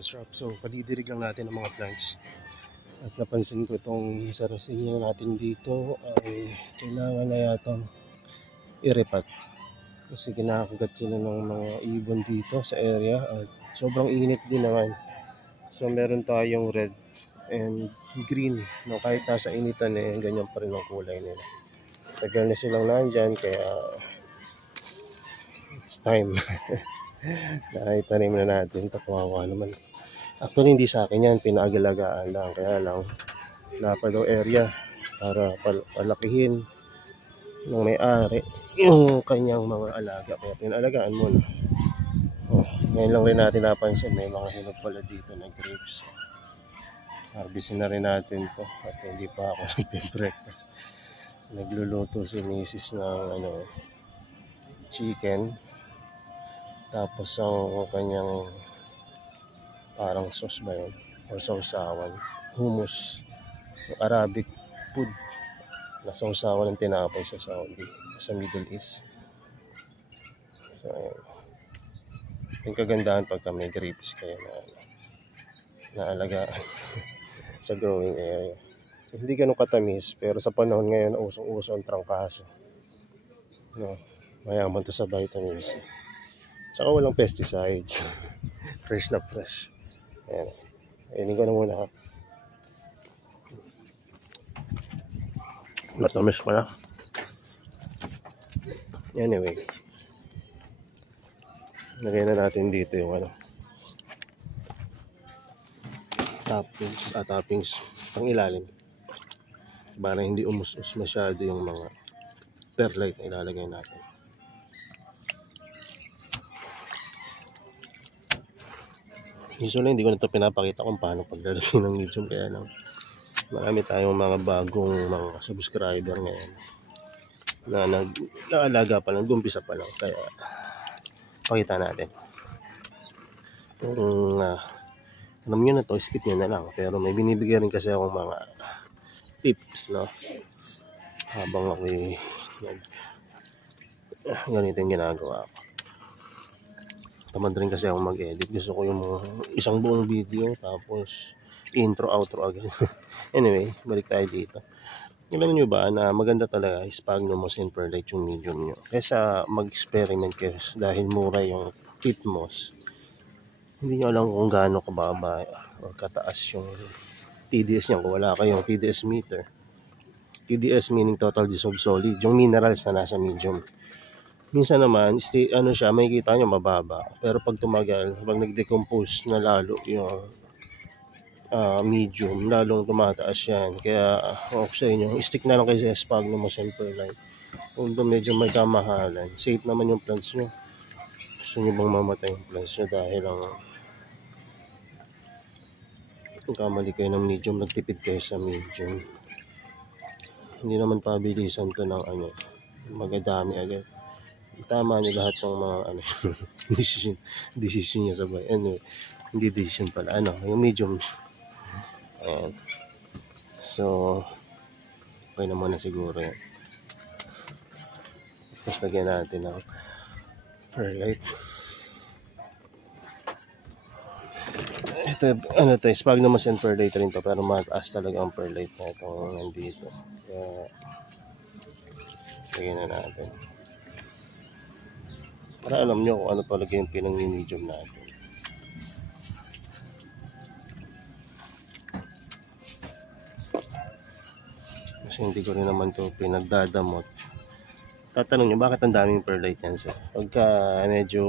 sa shop. So kadidirig lang natin ang mga plants. At napansin ko itong sarasinya natin dito ay kailangan na yatang iripat. Kasi kinakagat sila ng mga ibon dito sa area at sobrang init din naman. So meron tayong red and green. No, kahit nasa initan ganyan pa rin ang kulay nila. Tagal na silang nandyan kaya it's time. Naitanim na natin. Kawawa naman. Actually hindi sa akin yan, pinagalagaan lang. Kaya lang, napa daw area para palakihin ng may-ari yung kanyang mga alaga. Kaya pinalagaan muna. Ngayon lang rin natin napansin, may mga hinog pala dito na grapes. Harvestin na rin natin to at hindi pa ako nag-breakfast. Nagluluto si Mrs. ng chicken. Tapos ang kanyang parang sauce ba yun? Or sausawan. Hummus. Arabic food. Na sausawan ng tinapay sa Saudi. Sa Middle East. So, ayan. Yung kagandahan pagka may grapes kayo na alagaan sa growing area. So, hindi ganun katamis. Pero sa panahon ngayon, usong-uso ang trangkaso. No, mayaman to sa vitamin C. Saka walang pesticides. Fresh na fresh. Ayan. Ainin ko na muna ha. Matamis pala. Anyway. Lagay na natin dito yung toppings pang ilalim. Para hindi umus-us masyado yung mga perlite na ilalagay natin. Usually hindi ko na ito pinapakita kung paano paglalagay ng medium, kaya lang marami tayong mga bagong mga subscriber ngayon na nag-aalaga pa lang, gumpisa pa lang, kaya pakita natin. Kung alam nyo na to, skip nyo na lang, pero may binibigay rin kasi akong mga tips, no, habang ako ganito yung ginagawa ko. Tamad rin kasi ako mag-edit. Gusto ko yung isang buong video tapos intro, outro agad. Anyway, balik tayo dito. Alam nyo ba na maganda talaga sphagnum-moss and perlite yung medium nyo. Kesa mag-experiment kayo dahil mura yung titmoss. Hindi nyo alam kung gaano kababa o kataas yung TDS niya kung wala kayong TDS meter. TDS meaning total dissolved solid. Yung minerals na nasa medium. Minsan naman, siya, makikita nyo mababa. Pero pag tumagal, pag nag-decompose na lalo yung medium, lalong tumataas yan. Kaya, ako sa inyo, stick na lang kayo sa sphagnum-moss and perlite. Kung medyo may kamahalan, safe naman yung plants nyo. Gusto nyo bang mamatay yung plants nyo dahil kung kamali kayo ng medium, nagtipid kayo sa medium. Hindi naman pabilisan to ng magadami agad. Tama niyo lahat ng mga decision niya sabay. Anyway, hindi decision pala. Yung medium. Ayan. So, okay na muna siguro yan. Tapos lagyan natin ng perlite. Ito, sphagnum-moss and perlite rin to, pero mataas talaga ang perlite na itong nandito. Kaya, lagyan na natin. Para alam nyo kung ano talaga yung pinang-medium natin. Kasi hindi ko rin naman to pinagdadamot. Tatanong nyo, bakit ang daming perlite yan? So, pagka medyo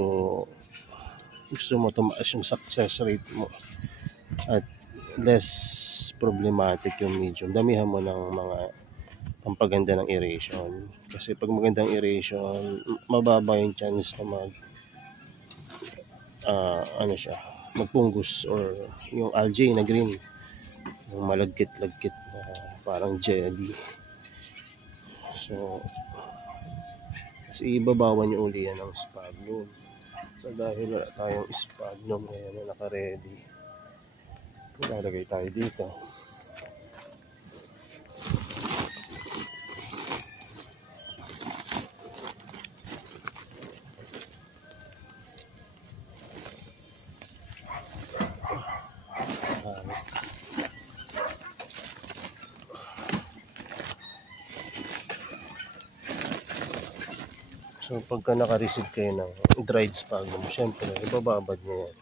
gusto mo tumaas yung success rate mo at less problematic yung medium, damihan mo ng mga pampaganda ng aeration. Kasi pag magandang aeration, mababa yung chance na magpunggus or yung algae na green, yung malagkit-lagkit na parang jelly. So, kasi ibabawan nyo uli yan ng sphagnum. So, dahil wala tayong sphagnum ngayon na naka-ready, lalagay tayo dito. So pagka naka-receive kayo ng dried sphagnum, syempre ibababad nyo yan.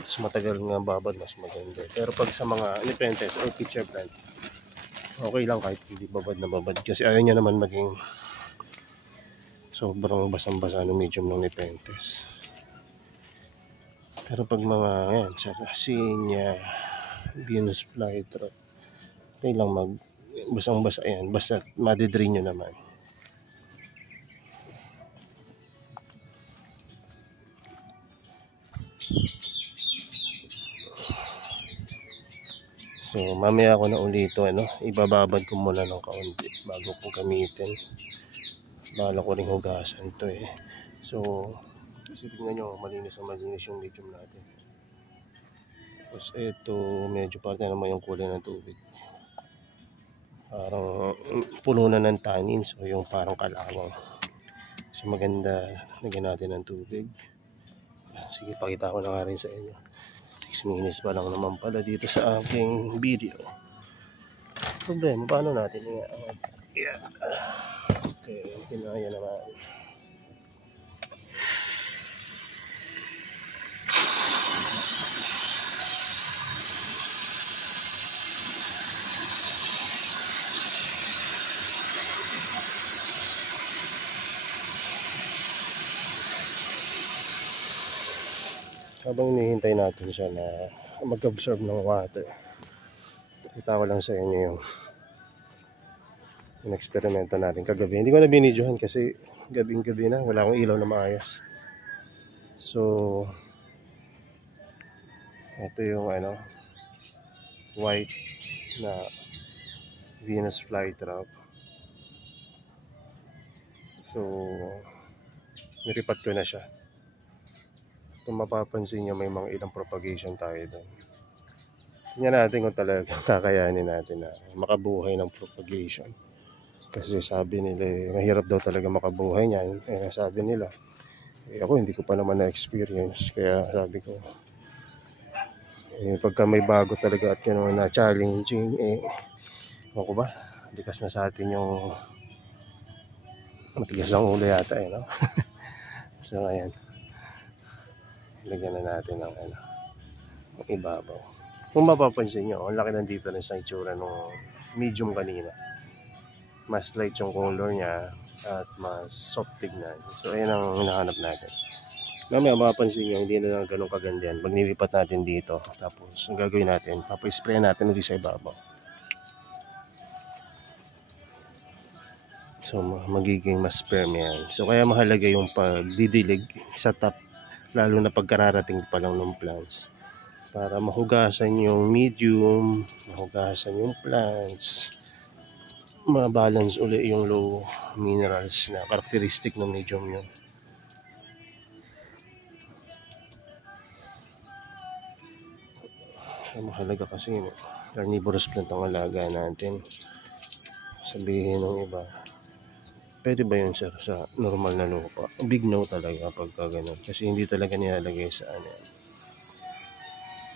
Mas matagal nga babad, mas maganda. Pero pag sa mga nepenthes or pitcher plant, okay lang kahit hindi babad na babad. Kasi ayaw niya naman maging sobrang basang-basa ng medium ng nepenthes. Pero pag mga yan, Sarracenia, Venus flytrap, okay lang mag basang-basa yan. Basta madidrain nyo naman. So mamaya ako na ulit ito, ibababad ko muna ng kaunti bago ko gamitin. Bahala ko rin hugasan ito eh. So kasi tingnan nyo, malinis yung medium natin. Tapos ito, medyo parte naman yung kulay ng tubig. Parang puno na ng tannin, so yung parang kalawang. So maganda, lagyan natin ng tubig. Sige, pakita ko na nga rin sa inyo. 6 minutes pa lang naman pala dito sa aking video. Problema, paano natin i-add? Yeah. Okay, kinaya naman. Habang hinihintay natin siya na mag-absorb ng water, kita ko lang sa inyo yung eksperimento natin kagabi. Hindi ko na binidyohan kasi gabing-gabi na, wala akong ilaw na maayos. So ito yung white na Venus flytrap. So niripat ko na siya. Kung mapapansin nyo, may mga ilang propagation tayo doon. Tingnan natin kung talaga kakayanin natin na makabuhay ng propagation. Kasi sabi nila, mahirap daw talaga makabuhay niyan. Sabi nila, ako hindi ko pa naman na-experience. Kaya sabi ko, pagka may bago talaga at na challenging, ako ba, likas na sa atin yung matigas ang ulo yata no? So ayan, lagyan na natin ng ibabaw. Kung mapapansin nyo, ang laki ng difference ng itsura ng medium kanina. Mas light yung color niya at mas soft tignan. So ayan ang hinahanap natin. Mamaya mapapansin nyo, hindi na ganun kaganda yan. Magnilipat natin dito. Tapos ang gagawin natin, papaspray natin ulit sa ibabaw. So magiging mas firm yan. So kaya mahalaga yung pagdidilig sa top, lalo na pagkararating pa lang ng plants, para mahugasan yung medium, mahugasan yung plants, ma-balance uli yung low minerals na karakteristik ng medium yun. So mahalaga kasi carnivorous plant ang alaga natin. Sabihin ng iba, pwede ba yun sir sa normal na lupa? Big no talaga pagka ganun. Kasi hindi talaga nilalagay sa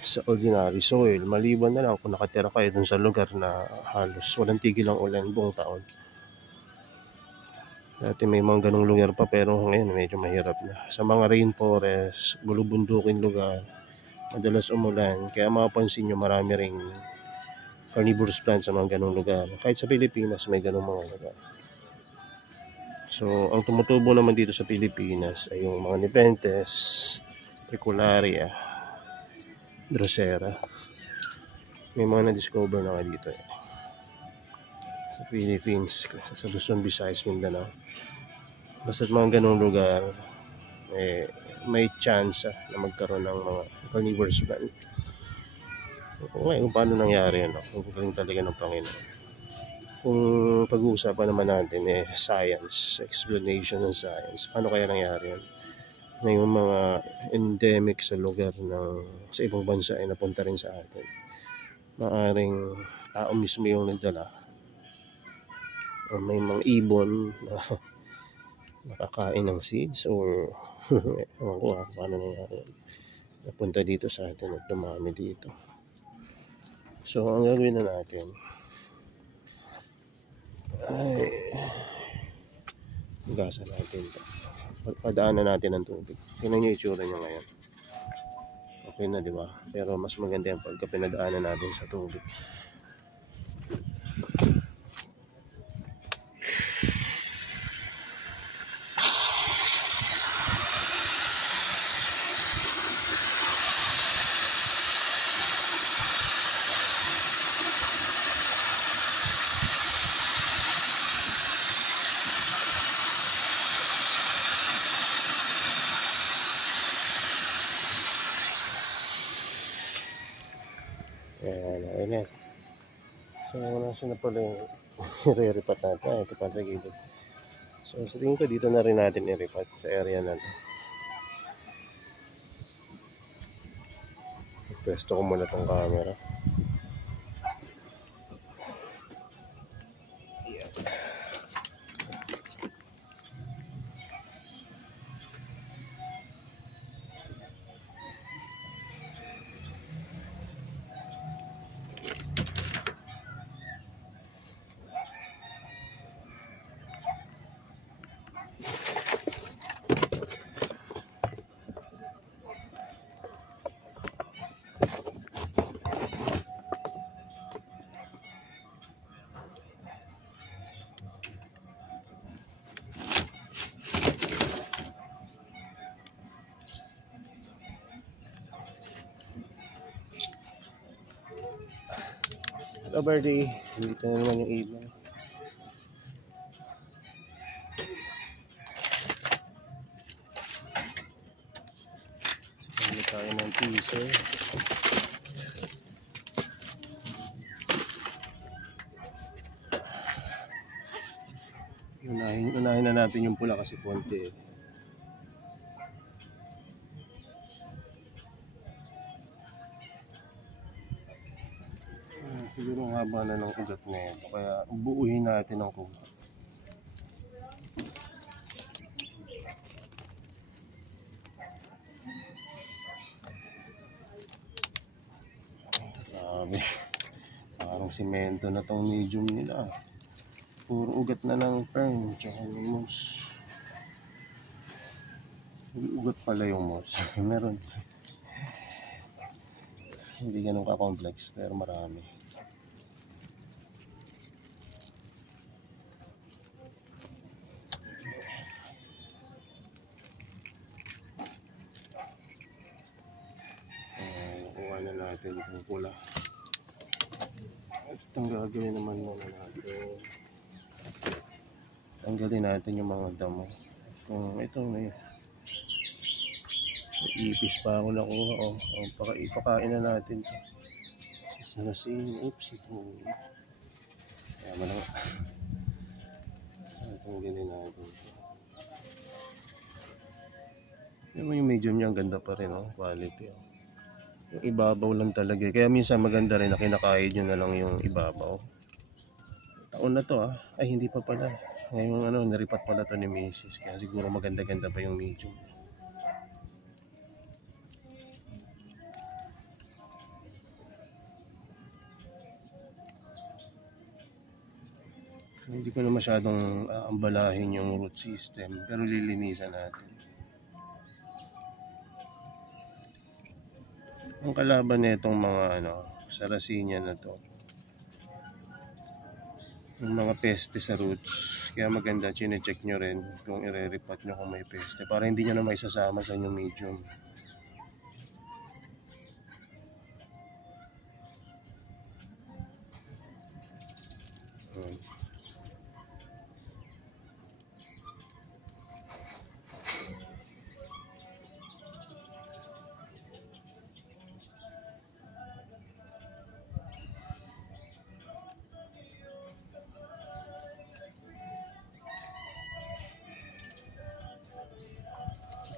sa ordinary soil. Maliban na lang kung nakatira kayo dun sa lugar na halos walang tigil ang ulan buong taon. Dati may mga ganung lugar pa, pero ngayon medyo mahirap na. Sa mga rainforest, bulubundukin lugar, madalas umulan. Kaya mapapansin nyo, marami ring carnivorous plants sa mga ganung lugar. Kahit sa Pilipinas may ganung mga lugar. So ang tumutubo naman dito sa Pilipinas ay yung mga nepenthes, tricularia, drosera. May mga na-discover na nga dito sa Philippines, sa Luzon, Visayas, Mindanao. Basta mga ganung lugar, may chance na magkaroon ng mga carnivorous plant. Kung paano nangyari yun, kung galing talaga ng Panginoon. Kung pag-uusapan naman natin science, explanation ng science, paano kaya nangyari yun? Ngayong mga endemic sa lugar sa ibang bansa ay napunta rin sa atin. Maaring tao mismo yung nagdala, o may mga ibon na nakakain ng seeds, or ewan ko paano nangyari yun. Napunta dito sa atin at dumami dito. So ang gagawin na natin, Gasan natin ito. Padaanan natin ng tubig. Tingnan nyo yung itsura niya ngayon. Okay na, di ba? Pero mas maganda yan pagka pinadaanan natin sa tubig. Ayan. So, nasa na pala yung i-repat natin. Ito pa sa gilid. So, sa tingin ko dito na rin natin i-repat sa area na ito. Pwesto ko muna tong camera. Hello, birdie. Dito na naman yung ibon. Sakali tayo ng teaser. Unahin na natin yung pula kasi konti. Siguro ang haba na ng ugat na ito, kaya buuhin natin ng kuha. Grabe, parang simento na tong medium nila. Puro ugat na ng fern, tsaka yung moss. Ugat pala yung moss. Meron. Hindi ganun ka-complex, pero marami. Natin itong pula. At ang gagawin naman muna natin, tanggalin natin yung mga damo. Kung ito na yun, ipis pa ako nakuha. Ipakain na natin ito. Sasarasin. Oops, ito. Kaya mo lang. Tanggalin natin ito. Yung medium niya, ang ganda pa rin. Quality. Yung ibabaw lang talaga. Kaya minsan maganda rin na kinakain nyo na lang yung ibabaw. Taon na to Ay, hindi pa pala. Ngayon naripat pala to ni Mrs. Kaya siguro maganda-ganda pa yung medium. Hindi ko na masyadong ambalahin yung root system. Pero lilinisan natin. Ang kalaban nitong mga sarasinya na to, yung mga peste sa roots. Kaya maganda, chine-check nyo rin kung i-repat nyo kung may peste para hindi nyo na may sasama sa inyong medium.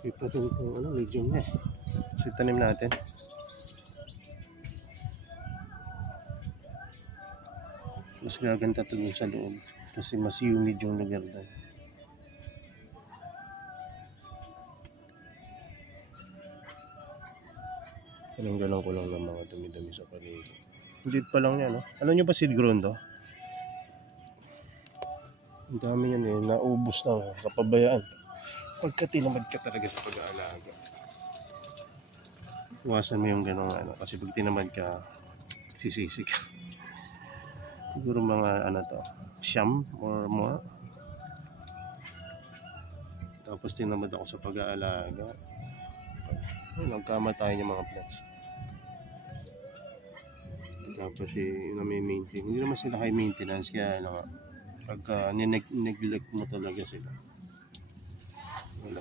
Ipa rin itong medium niya. Kasi tanim natin. Mas gaganda ito dun sa loob. Kasi mas humid yung lugar doon. Tinanggalan ko lang ng mga dumi-dumi sa paligid. Hindi pa lang yan. Alam nyo ba seed grown to? Ang dami yan eh, naubos na kapabayaan. Pagka tinamad ka talaga sa pag-aalaga, iwasan mo yung gano'ng ano, kasi pag tinamad ka, sisisi ka. Siguro mga ano to, siyam or more. Tapos tinamad ako sa pag-aalaga. Nagkamatay yung mga plants. Dapat na-maintain. Hindi naman sila high maintenance, kaya ano nga, pagka neglect mo talaga sila, wala.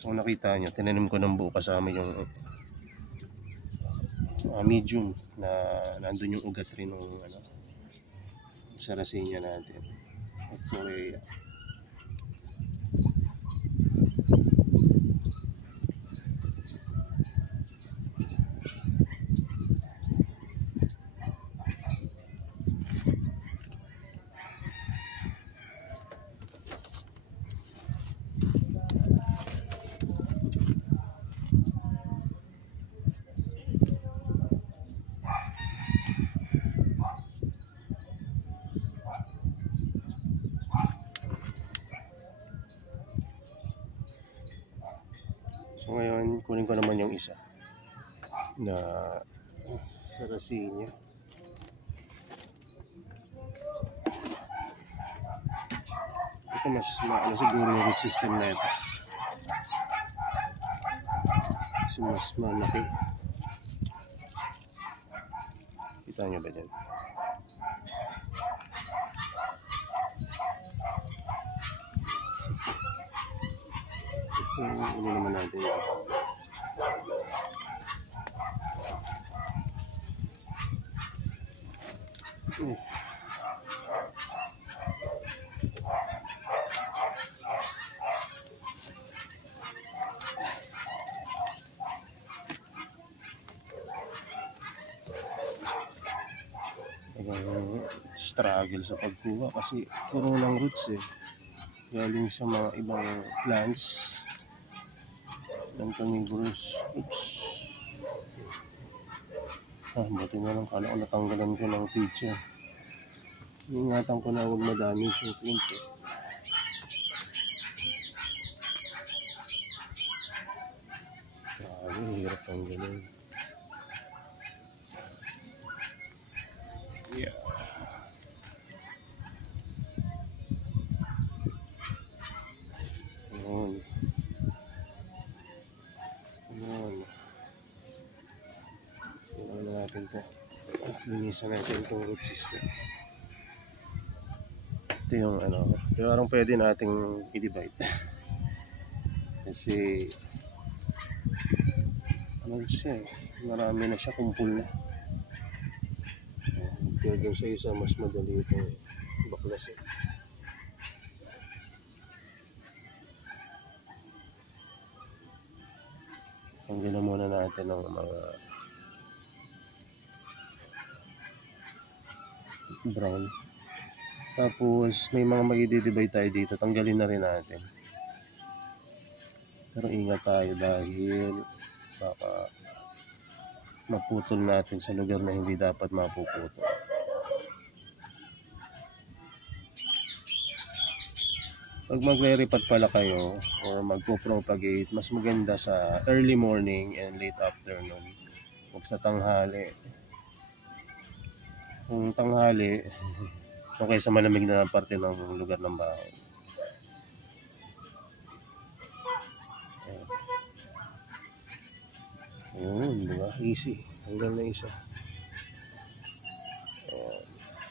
So nakita nyo, tinanim ko ng buo kasama yung medium na nandun yung ugat rin ng ano, Sarracenia natin at Korea. So ngayon, kunin ko naman yung isa na Sarracenia. Ito mas maano siguro yung root system na ito. Kasi mas malaki. Kita nyo ba dyan? So, ano naman natin yun? Struggle sa pagkuha kasi puro lang roots eh. Galing sa mga ibang plants ng carnivorous. Oops. Buti na lang, kala ko natanggalan ko ng picture. Ingatan ko na huwag madami yung plant eh. Grabe, hirap ang ganun. Yeah. Natin po. Linisan natin itong root system. Ito yung ano, parang pwede nating i-divide. Kasi ano siya eh, marami na siya, kumpul na. Kaya dun sa isa mas madali itong baklas eh. Tanggalin muna natin ng mga brown. Tapos may mga mag-i-divide tayo dito, tanggalin na rin natin. Pero ingat tayo dahil baka maputol natin sa lugar na hindi dapat mapuputol. Pag magre-repot pala kayo or magpo-propagate, mas maganda sa early morning and late afternoon. Huwag sa tanghali. Kung tanghali, okay sa malamig na parte ng lugar ng bahay. Ayun, diba? Easy. Hanggang na isa.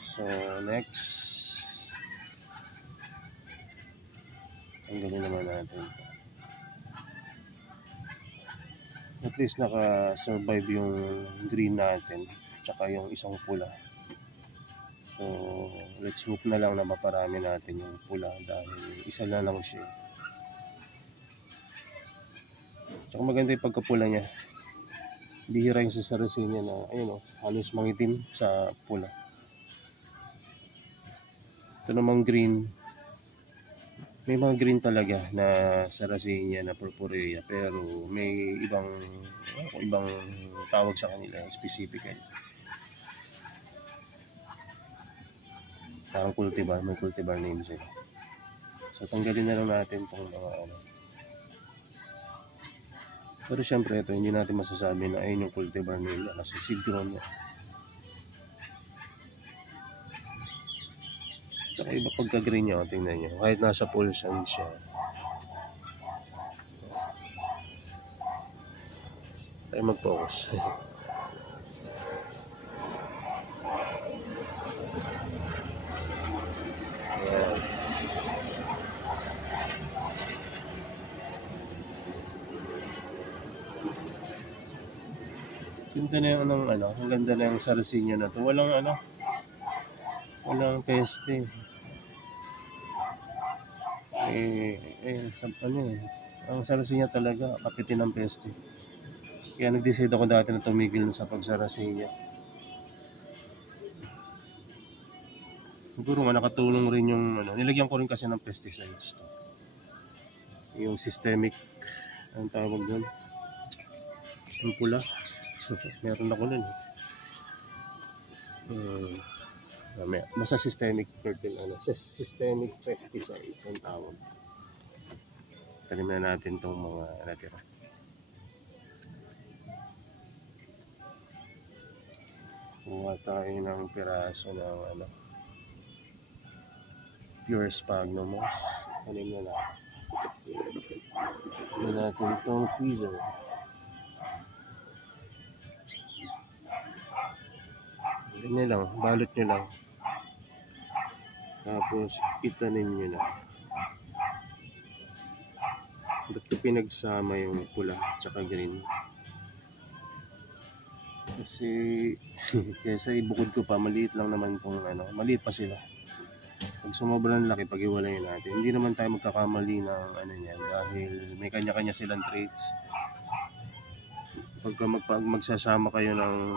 So, next. Tanggalin naman natin. At least naka-survive yung green natin. Tsaka yung isang pula. So, let's hope na lang na maparami natin yung pula dahil isa na lang siya. Tsaka maganda yung pagkapula niya. Bihira yung sa Sarracenia na ayun o, halos mangitim sa pula. Ito namang green. May mga green talaga na Sarracenia na purpurea, pero may ibang tawag sa kanila specifically. Parang cultivar, may cultivar name sila. So tanggalin na lang natin itong mga ano. Pero syempre ito, hindi natin masasabi na ayun yung cultivar nila kasi seed-grown niya. Saka iba pagka-green niya, tingnan niyo. Kahit nasa full sun siya. Tayo mag-focus. Ayan. Ganda na yung ano, ang ganda na yung sarsinya na to. Walang walang peste. Ang sarsinya talaga, kapitin ng peste. Kaya nag-decide ako dati na tumigil na sa pagsarasinya. Siguro nga nakatulong rin yung nilagyan ko rin kasi ng pesticides to. Yung systemic, ang tawag doon, yung pula. Meron ako nun. Basta systemic systemic pesticides ang tawag. Tanim na natin tong mga natira. Kuha tayo ng piraso ng pure sphagnum moss. Tanim na natin. Tanim natin itong tweezer. Ganyan lang, balot nyo lang. Tapos itanim nyo lang. Ba't ko pinagsama yung pula at green? Kasi kesa ibukod ko pa, maliit lang naman itong maliit pa sila. Pag sumobrang laki, pag-iwalayin natin. Hindi naman tayo magkakamali ng niyan dahil may kanya-kanya silang traits. Pagka magsasama kayo ng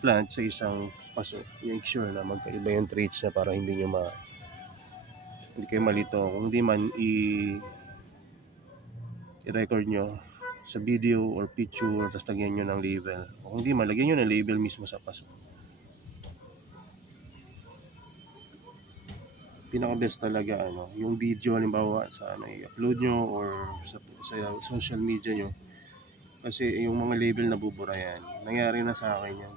plant sa isang paso, make sure na magkaiba yung traits niya para hindi kayo malito. Kung hindi man i-record nyo sa video or picture, tapos lagyan nyo ng label. Kung hindi man, lagyan nyo ng label mismo sa paso. Pinaka best talaga yung video halimbawa sa i-upload nyo or sa social media nyo, kasi yung mga label nabubura yan. Nangyari na sa akin yan,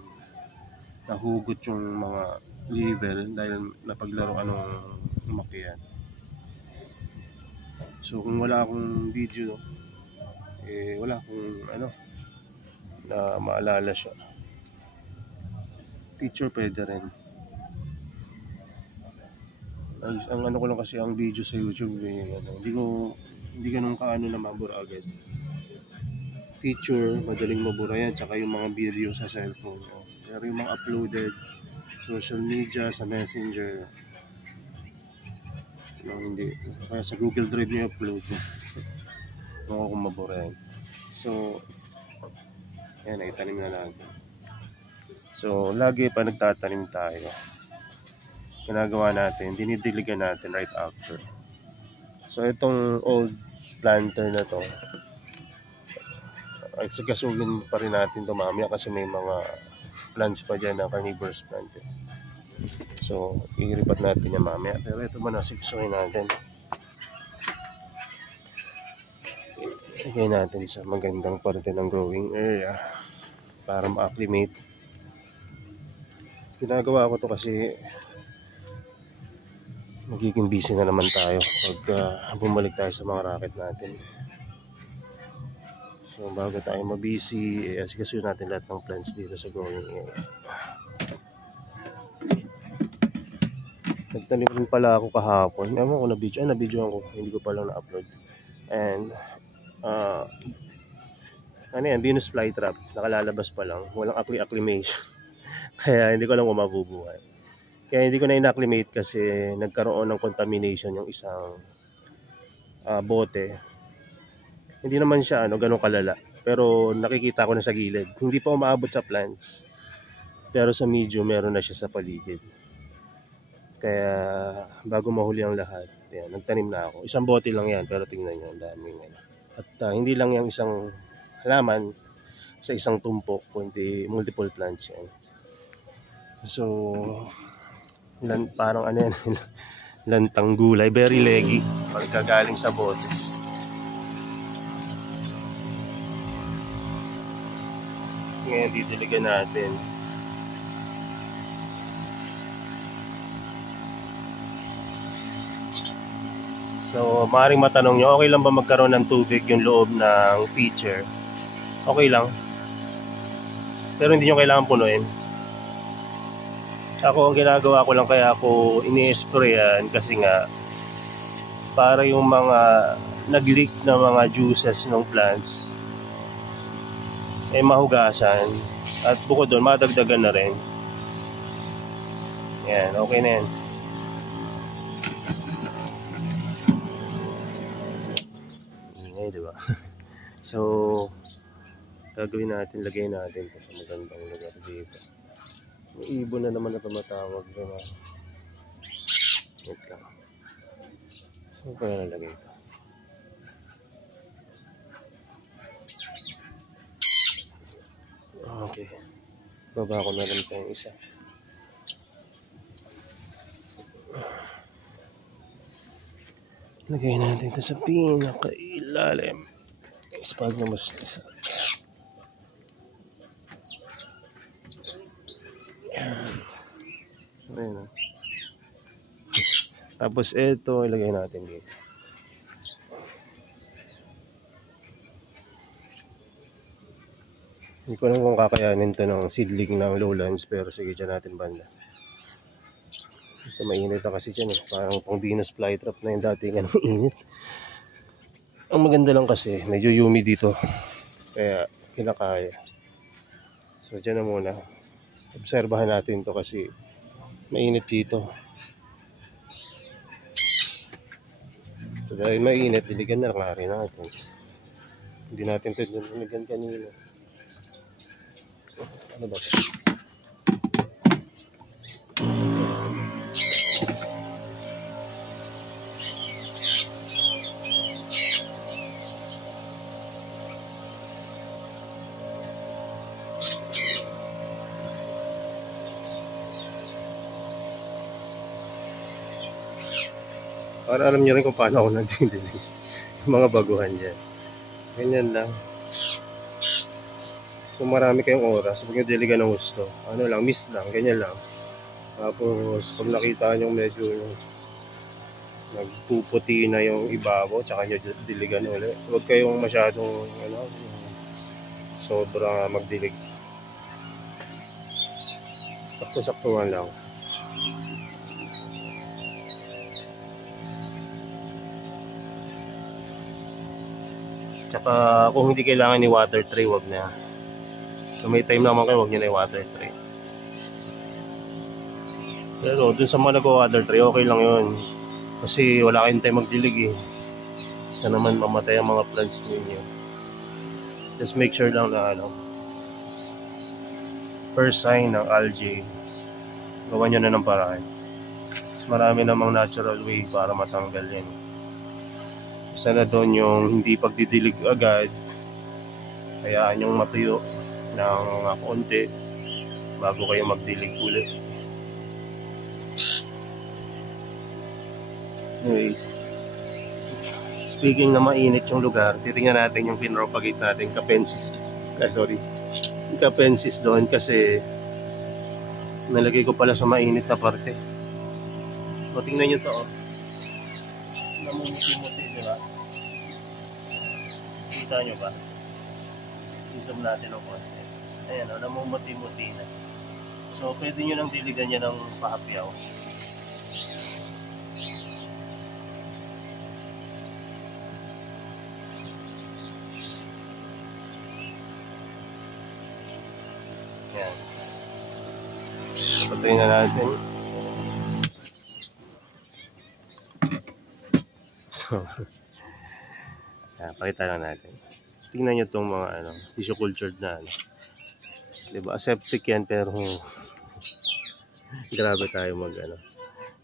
nahugot yung mga label dahil napaglaruan ng umakyat. So kung wala akong video wala akong na maalala siya. Picture pwede rin. Ang ko lang kasi ang video sa YouTube hindi ganun kaano na mabura agad. Picture madaling mabura yan, tsaka yung mga video sa cellphone. Pero yung mga uploaded social media, sa Messenger, hindi. Kaya sa Google Drive niyo upload kung mabura yan. So yan, itanim na natin. So lagi pa nagtatanim tayo, ginagawa natin, dinidiligan natin right after. So itong old planter na to ay sagasugin pa rin natin ito mamaya kasi may mga plants pa dyan na carnivorous plant. So i-ripat natin yan mamaya, pero ito muna sigasukin natin. Ilagay natin sa magandang parte ng growing area para ma-acclimate. Ginagawa ko to kasi magiging busy na naman tayo pag bumalik tayo sa mga racket natin. So bago tayo mabusy, asikasuhin natin lahat ng plants dito sa growing area. Nagtanim rin pala ako kahapon. Ewan ko na-video ko, hindi ko pa lang na-upload. And Venus flytrap, nakalalabas pa lang, walang acclimation. Kaya hindi ko alam kung mabubuhay. Kaya hindi ko na in-acclimate kasi nagkaroon ng contamination yung isang bote. Hindi naman siya ganun kalala, pero nakikita ko na sa gilid. Hindi pa umaabot sa plants, pero sa medium meron na siya sa paligid. Kaya bago mahuli ang lahat, yan, nagtanim na ako. Isang bote lang yan, pero tingnan nyo, ang daming At hindi lang yung isang halaman sa isang tumpok, kundi multiple plants yan. So Parang ano yan, lantang gulay, very leggy pagkagaling sa bote. So, ngayon didiligan natin. So, maaaring matanong nyo, okay lang ba magkaroon ng tubig yung loob ng pitcher? Okay lang. Pero hindi nyo kailangan punuin. Ako, ang ginagawa ko lang, kaya ako ini-sprayan kasi nga para yung mga nag-leak na mga juices ng plants mahugasan. At bukod doon, madagdagan na rin. Yan, okay na yan. Ingay, diba? So, gagawin natin, lagay natin ito sa magandang lugar dito. May ibon na naman na tumatawag na. Wait lang. Saan ko na nalagay ito? Okay. Baba ko na rin ito yung isa. Lagay natin ito sa pinakailalim. Sphagnum isa. Ayan. Tapos ito, ilagay natin dito. Hindi ko alam kung kakayanin ito ng seedling ng lowlands, pero sige, dyan natin banda. Ito mainit na kasi dyan parang pang Venus flytrap na yung dating init. Ang maganda lang kasi medyo humid dito, kaya kinakaya. So dyan na muna, obserbahan natin to kasi mainit dito. So dahil mainit, diligan na nga rin natin. Hindi natin ito diligan kanina. Ano ba ito? Para alam niyo rin kung paano ako nagdidilig. Yung mga baguhan dyan. Ganyan lang. Kung marami kayong oras, huwag nyo diligan ng gusto. Ano lang, miss lang, ganyan lang. Tapos, pag nakita nyo medyo nagpuputi na yung ibabaw, tsaka nyo diligan ulit. Huwag kayong masyadong, sobra magdilig. Sakto-saktuhan lang. Tsaka, kung hindi kailangan ni water tray, wag na. So may time naman kayo, huwag nyo na yung water tray. Pero dun sa mga nag-water tray, okay lang yun. Kasi wala kayong time magdilig eh. Isa naman mamatay ang mga plants ninyo. Just make sure lang na first sign ng algae, gawa nyo na ng paraan. Marami namang natural way para matanggal yan. Isa na doon yung hindi pagdidilig agad. Hayaan yung matuyo ng konti bago kayo magdilig ulit. Anyway, speaking na mainit yung lugar, titingnan natin yung pinropagate natin Capensis. Capensis doon kasi nalagay ko pala sa mainit na parte. So tingnan nyo to, namumuti-muti, diba? Kita nyo ba? I-zoom natin ang konti. Ayan, namumuti-muti na. So, pwede nyo nang diligan niya ng pahapyaw. Ayan. Patayin na natin. So, pakita lang natin. Tingnan nyo itong mga tissue cultured na diba, aseptic yan, pero grabe tayo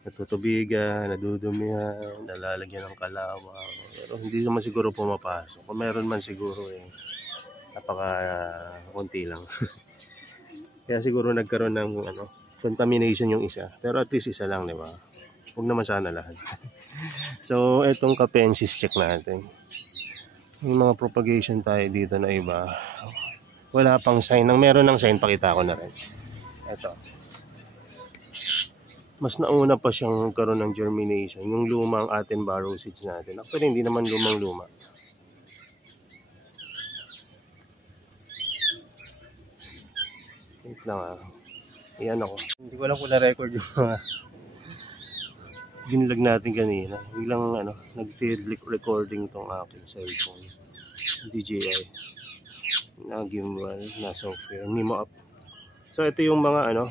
natutubigan, nadudumihan, nalalagyan ng kalawang, pero hindi naman siguro pumapasok. Kung meron man siguro napaka konti lang. Kaya siguro nagkaroon ng contamination yung isa. Pero at least isa lang, di ba? Huwag naman sana lahat. So, itong capensis check natin. May mga propagation tayo dito na iba. Wala pang sign. Nang meron ng sign, pakita ko na rin. Ito. Mas nauna pa siyang karoon ng germination. Yung lumang Attenborough seeds natin. Actually, hindi naman lumang-luma. Wait lang ah. Ayan ako. Hindi ko alam kung na-record yung mga ginlag natin kanina. Biglang nag-fail recording tong aking cellphone. DJI. Na gimbal, na software, Mimo app. So ito yung mga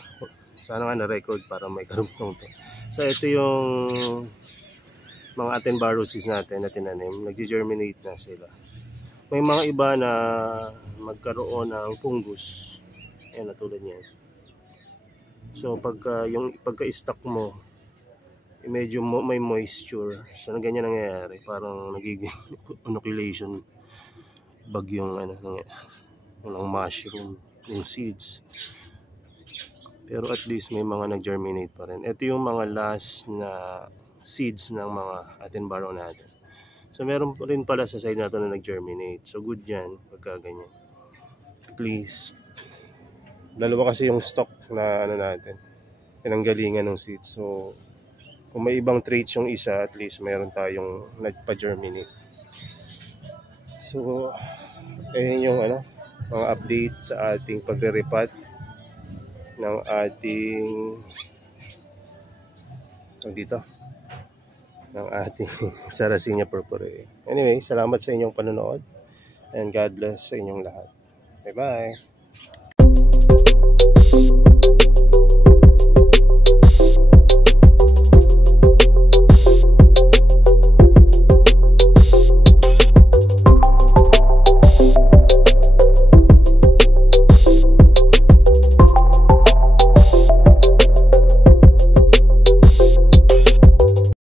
sana nga na-record para may karugtong to. So ito yung mga Attenborough seeds natin na tinanim. Nag-germinate na sila. May mga iba na magkaroon ng fungus. Ayan, tulad niyan. So pagka-stock mo, medyo may moisture. So ganyan nangyayari, parang nagiging inoculation bag yung ng mushroom, yung seeds. Pero at least may mga nag-germinate pa rin. Ito yung mga last na seeds ng mga Attenborough natin. So meron rin pala sa side natin na nag-germinate. So good yan pagka ganyan. At least dalawa kasi yung stock na natin, pinanggalingan ng seeds. So kung may ibang traits yung isa, at least mayroon tayong nagpa-germinate. So ayun yung mga update sa ating pagre-repot ng ating Sarracenia purpurea. Anyway, salamat sa inyong panonood and God bless sa inyong lahat. Bye bye.